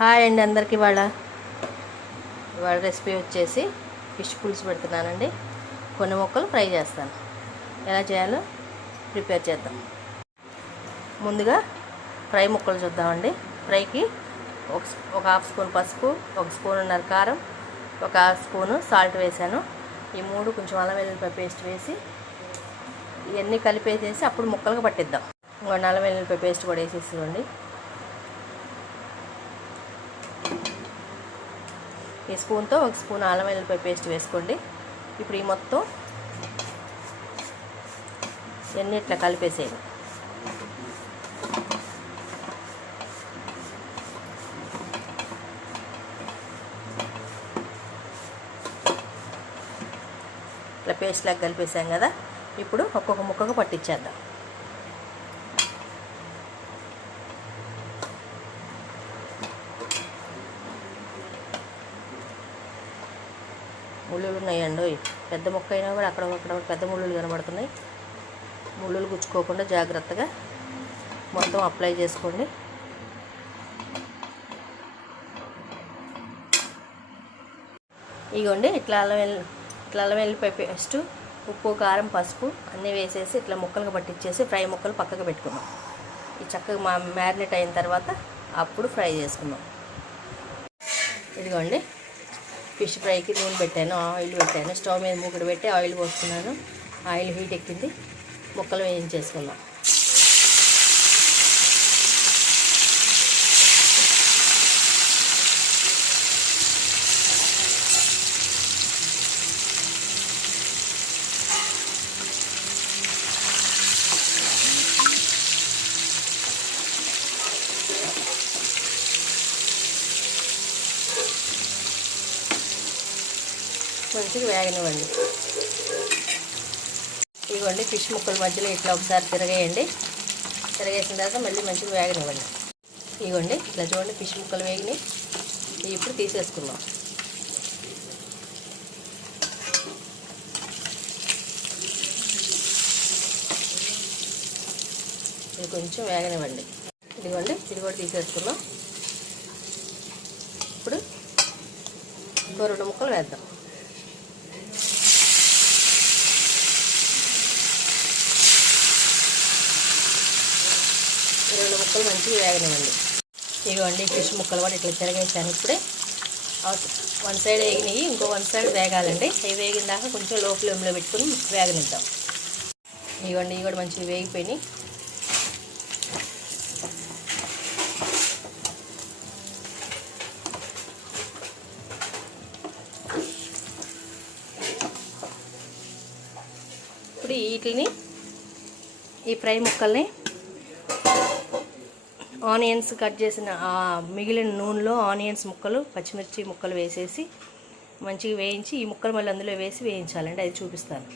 Hi అండి అందరికీ. ఇవాళ రెసిపీ వచ్చేసి ఫిష్ పులుసు పెడుతున్నానండి. కొన్ని ముక్కలు ఫ్రై చేస్తాను. ఎలా చేయాలో ప్రిపేర్ చేద్దాం. ముందుగా ఫ్రై ముక్కలు చూద్దామండి. ఫ్రైకి ఒక హాఫ్ స్పూన్ పసుపు, 1 స్పూన్ కారం, 1 స్పూను సాల్ట్ వేసాను. ఈ 3 కొంచెం అల్లం వెల్లుల్లిపాయ పేస్ట్ వేసి ఇవన్నీ కలిపేసేసి అప్పుడు ముక్కలకు పట్టిద్దాం. ఇంకో అల్లం వెల్లుల్లిపాయ పేస్ట్ కూడా వేసేసుకోండి. ఈ స్పూన్తో 1 స్పూన్ అల్లం వెల్లుల్లిపాయ పేస్ట్ వేసుకోండి. ఇప్పుడు ఈ మొత్తం ఇవన్నీ ఇట్లా కలిపేసేయండి. ఇట్లా పేస్ట్ లాగా కలిపేసాం కదా. ఇప్పుడు ఒక్కొక్క ముక్కకు పట్టించేద్దాం. ముళ్ళులు ఉన్నాయండి. పెద్ద ముక్క అయినా కూడా అక్కడ పెద్ద ముళ్ళులు కనబడుతున్నాయి. ముళ్ళులు గుచ్చుకోకుండా జాగ్రత్తగా మొత్తం అప్లై చేసుకోండి. ఇగోండి ఇట్లా అల్లం వెల్లుల్లిపాయ పేస్ట్, ఉప్పు, కారం, పసుపు అన్నీ వేసేసి ఇట్లా ముక్కలకు పట్టించేసి ఫ్రై ముక్కలు పక్కకు పెట్టుకున్నాం. ఈ చక్కగా మ్యారినేట్ అయిన తర్వాత అప్పుడు ఫ్రై చేసుకున్నాం. ఇదిగోండి ఫిష్ ఫ్రైకి నూనె పెట్టాను, ఆయిల్ పెట్టాను. స్టవ్ మీద మూకుడు పెట్టి ఆయిల్ పోసుకున్నాను. ఆయిల్ హీట్ ఎక్కింది. ముక్కలు వేయించేసుకున్నాం. మంచిగా వేగనివ్వండి. ఇవ్వండి ఫిష్ ముక్కల మధ్యలో ఇట్లా ఒకసారి తిరగేయండి. తిరగేసిన తర్వాత మళ్ళీ మంచిగా వేగనివ్వండి. ఇవ్వండి ఇట్లా చూడండి ఫిష్ ముక్కలు వేగినాయి. ఇప్పుడు తీసేసుకుందాం. ఇది కొంచెం వేగనివ్వండి. ఇదిగోండి ఇది కూడా తీసేసుకుందాం. ఇప్పుడు ఇంకో 2 ముక్కలు వేద్దాం. ఈ 2 ముక్కలు మంచిగా వేగనివ్వండి. ఇవ్వండి ఫిష్ ముక్కలు కూడా ఇట్లా తిరగేసాను. ఇప్పుడే 1 సైడ్ వేగినాయి, ఇంకో 1 సైడ్ వేగాలండి. అవి వేగిన దాకా కొంచెం లో ఫ్లేమ్లో పెట్టుకుని వేగనిద్దాం. ఇవ్వండి ఇవి కూడా మంచిగా వేగిపోయినాయి. ఇప్పుడు వీటిని ఈ ఫ్రై ముక్కల్ని ఆనియన్స్ కట్ చేసిన మిగిలిన నూనెలో ఆనియన్స్ ముక్కలు, పచ్చిమిర్చి ముక్కలు వేసేసి మంచిగా వేయించి ఈ ముక్కలు మళ్ళీ అందులో వేసి వేయించాలండి. అది చూపిస్తాను.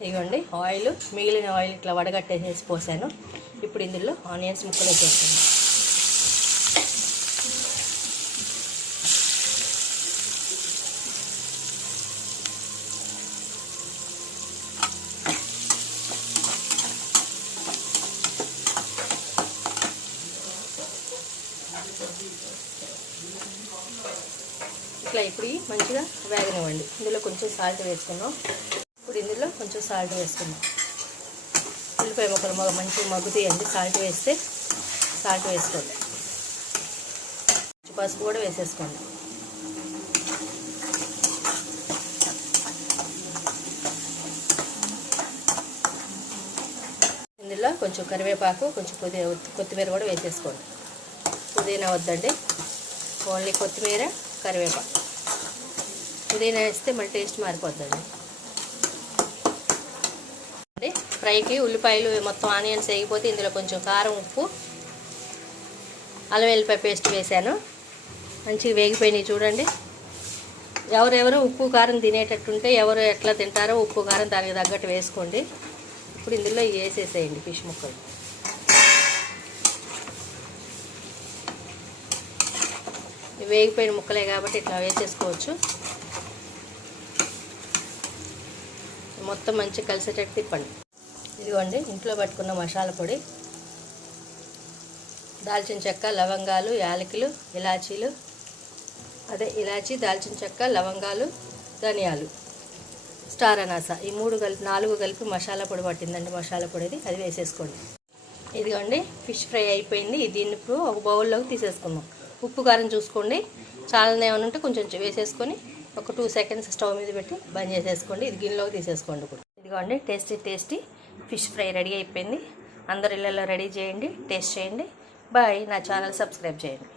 ఇదిగోండి ఆయిల్, మిగిలిన ఆయిల్ ఇట్లా వడగట్టేసేసి పోసాను. ఇప్పుడు ఇందులో ఆనియన్స్ ముక్కలు వేసేస్తాను. ఇట్లా ఇప్పుడు మంచిగా వేగనివ్వండి. ఇందులో కొంచెం సాల్ట్ వేసుకున్నాం. ఇప్పుడు ఇందులో కొంచెం సాల్ట్ వేసుకున్నాం. ఉల్లిపాయ ముక్కలు మంచిగా మగ్గుతాయండి. సాల్ట్ వేస్తే సాల్ట్ వేసుకోండి. పసుపు కూడా వేసేసుకోండి. ఇందులో కొంచెం కరివేపాకు, కొంచెం కొత్తిమీర కూడా వేసేసుకోండి. పుదీనా వద్దండి, ఓన్లీ కొత్తిమీర, కరివేపాకు. పుదీనా వేస్తే మళ్ళీ టేస్ట్ మారిపోద్దండి. ఫ్రైకి ఉల్లిపాయలు మొత్తం ఆనియన్స్ వేగిపోతే ఇందులో కొంచెం కారం, ఉప్పు, అల్లం వెల్లుల్లిపాయ పేస్ట్ వేసాను. మంచిగా వేగిపోయినాయి చూడండి. ఎవరెవరు ఉప్పు కారం తినేటట్టుంటే ఎవరు ఎట్లా తింటారో ఉప్పు కారం దానికి తగ్గట్టు వేసుకోండి. ఇప్పుడు ఇందులో వేసేసేయండి ఫిష్ ముక్కలు. వేగిపోయిన ముక్కలే కాబట్టి ఇట్లా వేసేసుకోవచ్చు. మొత్తం మంచిగా కలిసేటట్టు తిప్పండి. ఇదిగోండి ఇంట్లో పట్టుకున్న మసాలా పొడి దాల్చిన చెక్క, లవంగాలు, యాలకులు, ఇలాచీలు, ఇలాచీ, దాల్చిన చెక్క, లవంగాలు, ధనియాలు, స్టార్ అనాస, ఈ 4 కలిపి మసాలా పొడి పట్టిందండి. మసాలా పొడి అది వేసేసుకోండి. ఇదిగోండి ఫిష్ ఫ్రై అయిపోయింది. దీన్ని ఇప్పుడు ఒక బౌల్లోకి తీసేసుకుందాం. ఉప్పు కారం చూసుకోండి. చాలానే ఏమైనా ఉంటే కొంచెం వేసేసుకొని ఒక 2 సెకండ్స్ స్టవ్ మీద పెట్టి బంద్ చేసేసుకోండి. ఇది గిన్నెలోకి తీసేసుకోండి. ఇప్పుడు ఇదిగోండి టేస్టీ ఫిష్ ఫ్రై రెడీ అయిపోయింది. అందరు ఇళ్ళల్లో రెడీ చేయండి, టేస్ట్ చేయండి. బాయ్. నా ఛానల్ సబ్స్క్రైబ్ చేయండి.